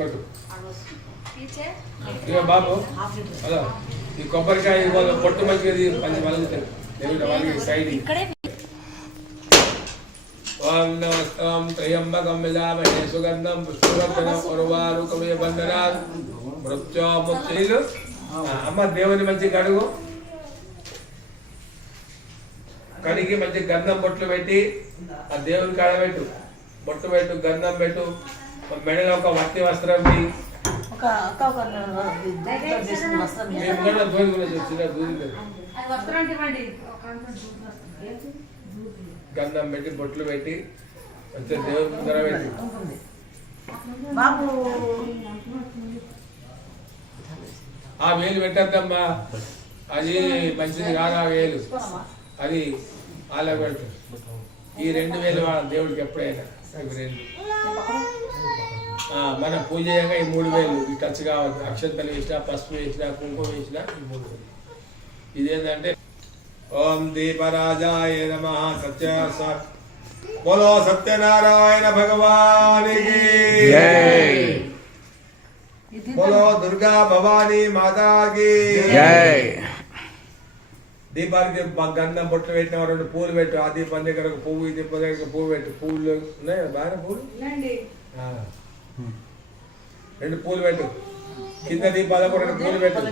కొట్టు ఇక బాబు హలో ఈ కొబ్బరికాయ పొట్టు మంచిగా పది మళ్ళీ సైడ్ ఓం నమస్తం త్రయంబకం విలామహే సుగంధం పుష్పవర్ధనం ఉర్వారుకమే బంధనాత్ మృత్యోముక్తిలు. అమ్మ దేవుని మంచి కడుగు, కడిగి మంచి గంధం బొట్లు పెట్టి ఆ దేవుని కాడబెట్టు, బొట్టు పెట్టు, గంధం పెట్టు, మెడలో ఒక వట్టి వస్త్రం గంధం పెట్టి బొట్లు పెట్టి మంచిగా దేవుని ముందర పెట్టి ఆ వేలు పెట్టద్దమ్మా, అది మంచిది కాదు. ఆ వేలు అది అలా పెడతారు. ఈ 2 వేలు దేవుడికి ఎప్పుడైనా అవి 2 మన పూజ చేయగా ఈ 3 వేలు ఈ టచ్ కావద్దు. అక్షంతలు వేసినా, పసుపు వేసినా, కుంకుమ వేసినా ఈ 3 వేలు. ఇదేంటంటే ఓం దీపరాజాయ నమః. సత్య బోలో సత్యనారాయణ భగవానికి జై, బోలో దుర్గా భవానీ మాతాకి జై. దీపానికి గంధం బొట్లు పెట్టిన 2 పూలు పెట్టు. ఆ దీపం దగ్గర ఒక పువ్వు, ఈ దీపం దగ్గర పువ్వు పెట్టు. పువ్వులు ఉన్నాయి బాగా పూలు, 2 పూలు పెట్టు. కింద దీపాలకు 2 పూలు పెట్టు.